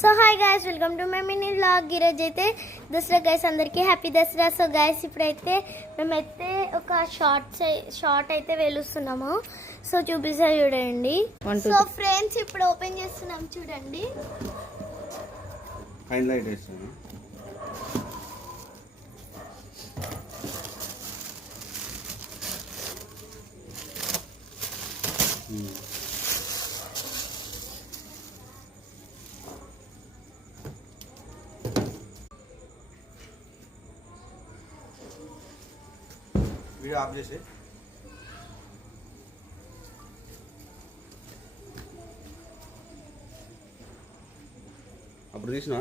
So hi guys, welcome to my mini vlog. ఈరోజు అయితే Dasara guys, అందరికీ హ్యాపీ దసరా. సో గైస్, ఇప్పుడైతే మేమైతే ఒక షార్ట్ అయితే వేలుస్తున్నాము. సో చూపిస్తా చూడండి. సో ఫ్రెండ్స్, ఇప్పుడు ఓపెన్ చేస్తున్నాం చూడండి. హైలైట్ వేస్తాను. వీడియో ఆఫ్ చేసి అప్పుడు తీసినా